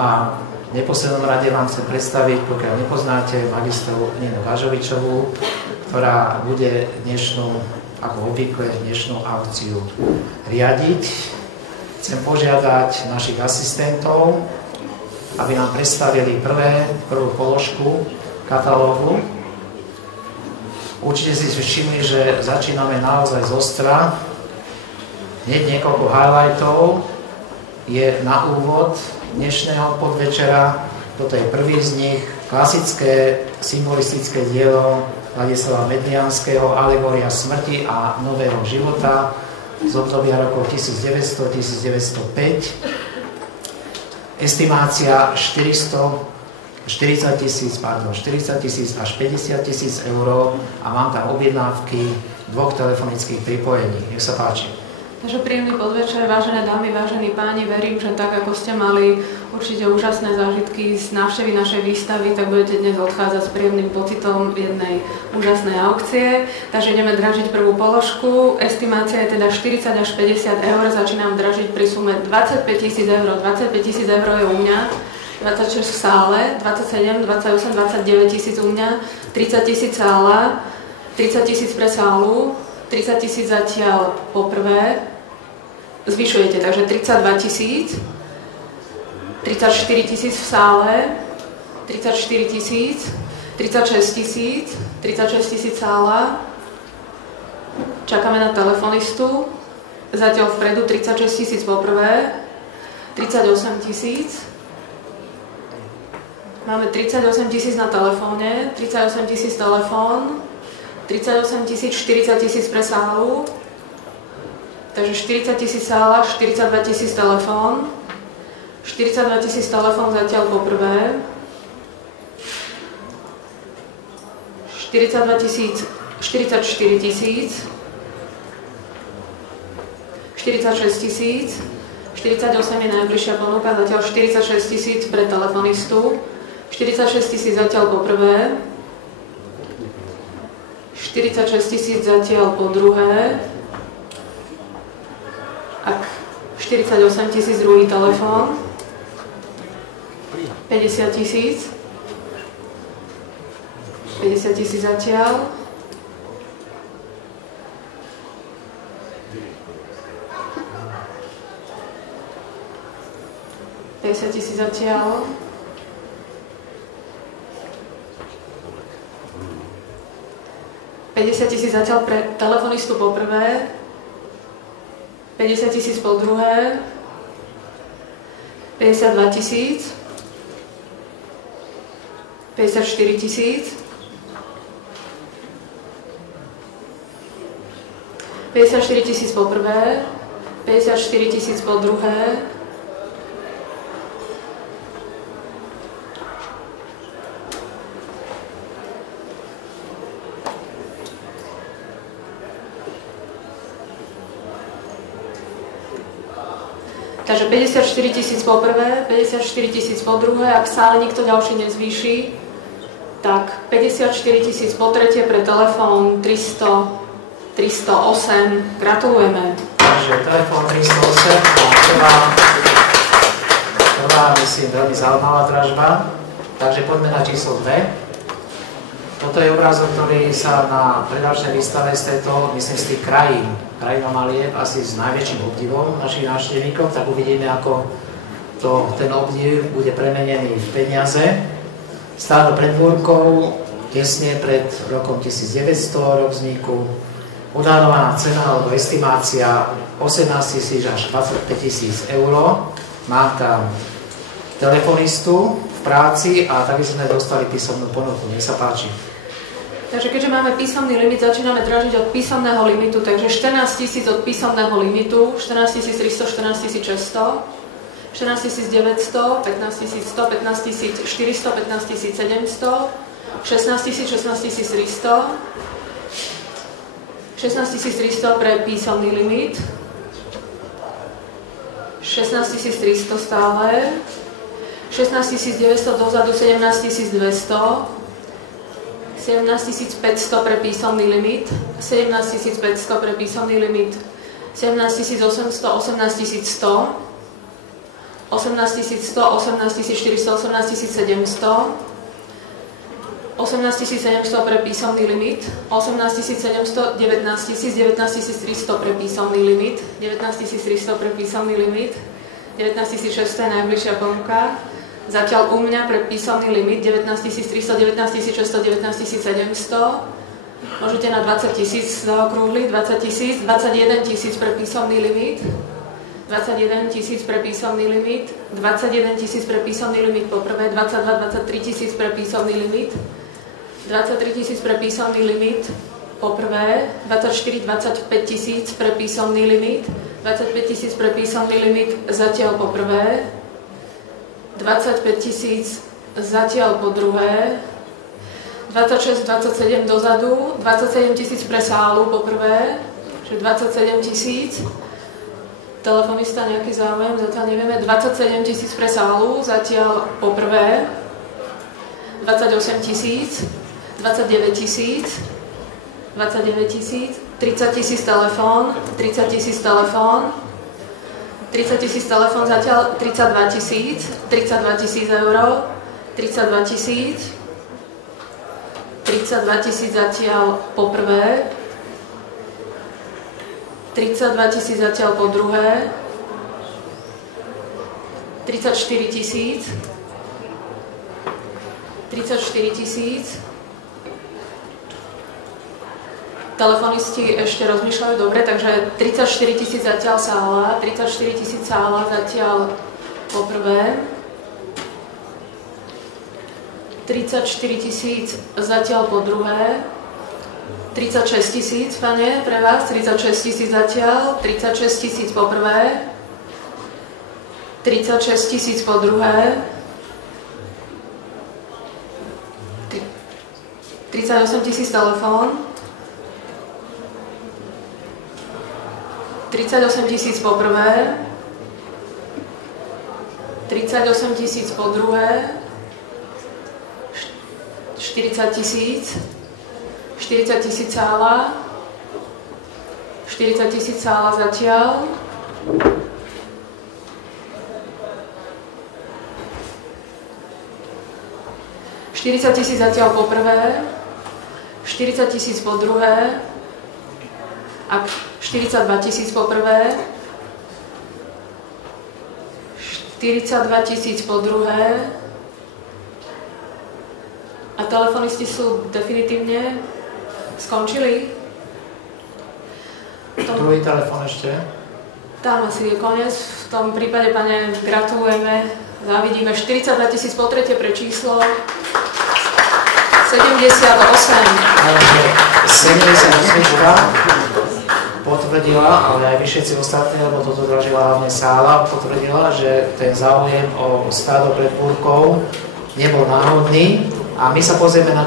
a v neposlednom rade vám chcem predstaviť, pokiaľ nepoznáte, magistru Ninu Gažovičovú, ktorá bude dnešnú, ako obvykle, dnešnú aukciu riadiť. Chcem požiadať našich asistentov, aby nám predstavili prvú položku katalógu. Určite si všimli, že začíname naozaj zostra. Hneď niekoľko highlightov je na úvod dnešného podvečera. Toto je prvý z nich, klasické symbolistické dielo Ladislava Medlianského, Alegória smrti a nového života z obdobia rokov 1900-1905. Estimácia 40 000 až 50 000 eur a mám tam objednávky 2 telefonických pripojení. Nech sa páči. Takže príjemný podvečer, vážené dámy, vážení páni, verím, že tak, ako ste mali určite úžasné zážitky z návštevy našej výstavy, tak budete dnes odchádzať s príjemným pocitom jednej úžasnej aukcie. Takže ideme dražiť prvú položku. Estimácia je teda 40 až 50 eur. Začínam dražiť pri sume 25 000 eur. 25 000 eur je u mňa, 26 v sále, 27, 28, 29 000 u mňa, 30 000 sála, 30 000 pre sálu, 30 000 zatiaľ poprvé, zvyšujete, takže 32 000, 34 000 v sále, 34 000, 36 000, 36 000 sála, čakáme na telefonistu, zatiaľ vpredu 36 000 poprvé, 38 000, máme 38 000 na telefóne, 38 000 telefón, 38 000, 40 000 pre sálu, takže 40 000 sála, 42 000 telefón, 42 000 telefón zatiaľ poprvé, 42 000, 44 000, 46 000, 48 je najbližšia ponuka, zatiaľ 46 000 pre telefonistu, 46 000 zatiaľ poprvé, 46 000 zatiaľ po druhé, ak 48 000 druhý telefón, 50 000, 50 000 zatiaľ, 50 000 zatiaľ, 50 000 zatiaľ pre telefonistu po prvé, 50 000 po druhé, 52 000, 54 000, 54 000 po prvé, 54 000 po druhé, 54 000 po prvé, 54 000 po druhé, ak sa ale nikto ďalší nezvýši, tak 54 000 po tretie pre telefón 308. Gratulujeme. Takže telefón 308 a prvá, myslím, veľmi zaujímavá dražba. Takže poďme na číslo 2. Toto je obrázok, ktorý sa na predávčnej výstave stretol, myslím, z tých krajinamalieb asi s najväčším obdivom našich návštevníkov, tak uvidíme, ako ten obdiv bude premenený v peniaze. Stálo pred búrkou, tesne pred rokom 1900, rok vzniku. Odhadovaná cena alebo estimácia 18 000 až 25 000 eur. Mám tam telefonistu v práci a takisto sme dostali písomnú ponuku. Nech sa páči. Takže keďže máme písomný limit, začíname dražiť od písomného limitu, takže 14 000 od písomného limitu, 14 300, 14 600, 14 900, 15 100, 15 400, 15 700, 16 000, 16 300, 16 300 pre písomný limit, 16 300 stále, 16 900 dozadu, 17 200, 17 500 pre písomný limit, 17 500 pre písomný limit, 17 800, 18 100, 18 18 100, 18 400, 18 700, 18 700 pre písomný limit, 18 700, 19 000, 19 300 pre písomný limit, 19 300 pre písomný limit, 19 600 je najbližšia ponuka. Zatiaľ u mňa pre písomný limit 19 300, 19 600, 19 700. Môžete na 20 000 zaokrúhliť, 20 000, 21 000 pre písomný limit, 21 000 pre písomný limit, 21 000 pre písomný limit po prvé, 22 23 000 pre písomný limit, 23 000 pre písomný limit po prvé, 24 25 000 pre písomný limit, 25 000 pre písomný limit zatiaľ po prvé, 25 000 zatiaľ po druhé, 26 27 dozadu, 27 000 pre sálu po prvé, čiže 27 000. Telefonista nejaký záujem, zatiaľ nevieme, 27 000 pre sálu, zatiaľ po prvé, 28 000, 29 000, 29 000, 30 000 telefón, 30 000 telefón, 30 000 telefón, zatiaľ 32 000, 32 000 eur, 32 000, 32 000 zatiaľ po prvé, 32 000 zatiaľ po druhé, 34 000, 34 000. Telefonisti ešte rozmýšľajú dobre, takže 34 000 zatiaľ sála, 34 000 sála zatiaľ po prvé, 34 000 zatiaľ po druhé, 36 000, pane, pre vás, 36 000 zatiaľ, 36 000 po prvé, 36 000 po druhé, 38 000 telefón, 38 000 po prvé, 38 000 po druhé, 40 000, 40 000 sála, 40 000 sála zatiaľ, 40 000 zatiaľ po prvé, 40 000 po druhé, a 42 000 po prvé, 42 000 po druhé a telefonisti sú definitívne skončili. Druhý telefon ešte. Tam asi je koniec. V tom prípade, pane, gratulujeme, závidíme. 42 000 po tretie pre číslo 78. Takže 78 potvrdila, ale aj vy všetci ostatní, lebo toto dražila hlavne sála, potvrdila, že ten záujem o stádo pred búrkou nebol náhodný a my sa pozrieme na